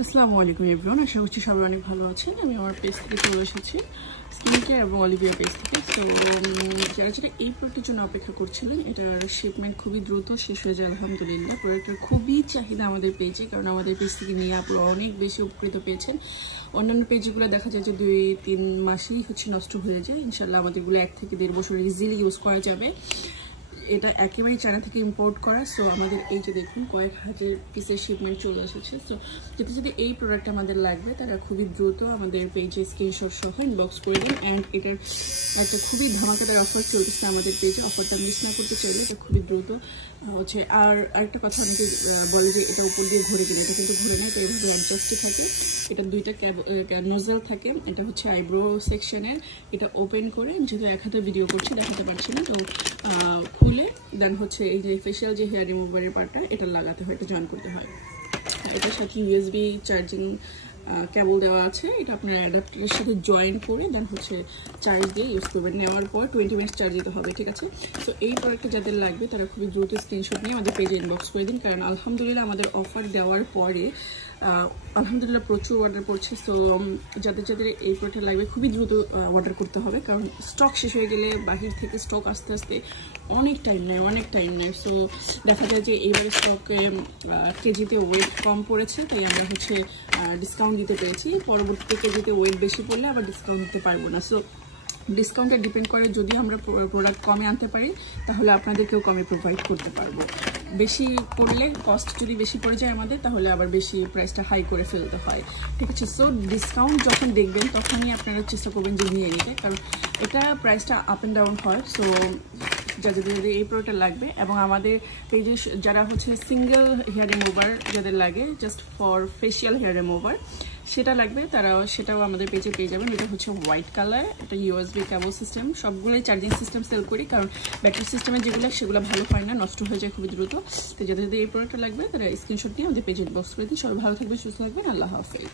আসসালামু আলাইকুম এভরিওয়ান, আশা করছি সবাই অনেক ভালো আছেন। আমি আমার পেজ থেকে চলে এসেছি, স্কিন কেয়ার এবং অলিভিয়া পেজ থেকে। তো যারা এই প্রোডাক্টের জন্য অপেক্ষা করছিলেন, এটার শিপমেন্ট খুবই দ্রুত শেষ হয়ে যায় আলহামদুলিল্লাহ। প্রোডাক্টের খুবই চাহিদা আমাদের পেজে, কারণ আমাদের পেজ থেকে নিয়ে আপনারা অনেক বেশি উপকৃত পেয়েছেন। অন্যান্য পেজগুলো দেখা যায় যে 2-3 মাসেই নষ্ট হয়ে যায়। ইনশাল্লাহ আমাদেরগুলো 1 থেকে 1.5 বছর ইজিলি ইউজ করা যাবে। এটা একেবারেই চায়না থেকে ইম্পোর্ট করা। সো আমাদের এই যে দেখুন কয়েক হাজার পিসের শিপমেন্ট চলে এসেছে। সো যদি এই প্রোডাক্ট আমাদের লাগবে, তারা খুবই দ্রুত আমাদের পেজে স্ক্রিনশট সহ ইনবক্স করে দিন। অ্যান্ড এটার একটা খুবই ধামাকাদার অফার চলতেছে আমাদের পেজে। অফারটা মিস না করতে চাইলে এটা খুবই দ্রুত আর আরেকটা কথা অনেকে বলে যে এটা উপর দিয়ে ঘুরে কিনে, এটা কিন্তু ঘুরে না, তো এইভাবে অ্যাডজাস্টই থাকে। এটা 2টা নোজেল থাকে। এটা হচ্ছে আইব্রো সেকশনের। এটা ওপেন করে, যেহেতু এক হাতে ভিডিও করছি দেখাতে পারছি না, তো খুলে দেন এই যে ফেশিয়াল যে হেয়ার রিমুভারের পার্টটা এটা লাগাতে হয়, এটা জয়েন করতে হয়। এটার সাথে ইউএসবি চার্জিং কেবল দেওয়া আছে। এটা আপনার অ্যাডাপ্টারের সাথে জয়েন করে দেন চার্জ দিয়ে ইউজ করবেন। নেওয়ার পর 20 মিনিটস চার্জ দিতে হবে, ঠিক আছে? সো এই প্রোডাক্টটা যাদের লাগবে তারা খুবই দ্রুত স্ক্রিনশট নিয়ে আমাদের পেজে ইনবক্স করে দিন, কারণ আলহামদুলিল্লাহ আমাদের অফার দেওয়ার পরে আলহামদুলিল্লাহ প্রচুর অর্ডার পড়ছে। সো যাদের এই প্রোডাক্টটা লাগবে খুবই দ্রুত অর্ডার করতে হবে, কারণ স্টক শেষ হয়ে গেলে বাহির থেকে স্টক আস্তে আস্তে অনেক টাইম নেয়। সো দেখা যায় যে এইবার স্টকে কেজিতে ওয়েট কম পড়েছে, তাই আমরা ডিসকাউন্ট দিতে পেরেছি। পরবর্তীতে কেজিতে ওয়েট বেশি পড়লে আবার ডিসকাউন্ট দিতে পারবো না। সো ডিসকাউন্টটা ডিপেন্ড করে, যদি আমরা প্রোডাক্ট কমে আনতে পারি তাহলে আপনাদেরকেও কমে প্রোভাইড করতে পারবো। বেশি পড়লে, কস্ট যদি বেশি পড়ে যায় আমাদের, তাহলে আবার বেশি প্রাইসটা হাই করে ফেলতে হয়, ঠিক আছে? সো ডিসকাউন্ট যখন দেখবেন তখনই আপনারা চেষ্টা করবেন যে নিয়ে নিতে, কারণ এটা প্রাইসটা আপ অ্যান্ড ডাউন হয়। সো যাদের এই প্রোডাক্টটা লাগবে, এবং আমাদের পেজে যারা সিঙ্গেল হেয়ার রিমুভার যাদের লাগে, just for facial hair remover সেটা লাগবে, সেটাও আমাদের পেজে পেয়ে যাবেন। এটা হোয়াইট কালার, এটা ইউএসবি কেবল সিস্টেম। সবগুলোই চার্জিং সিস্টেম সেল করি, কারণ ব্যাটারি সিস্টেমের সেগুলো ভালো হয় না, নষ্ট হয়ে যায় খুবই দ্রুত। তো যাদের এই প্রোডাক্টটা লাগবে তারা স্ক্রিনশট নিয়ে আমাদের পেজে ইনবক্স করে দিন। সবাই ভালো থাকবেন, সুস্থ থাকবেন। আল্লাহ হাফেজ।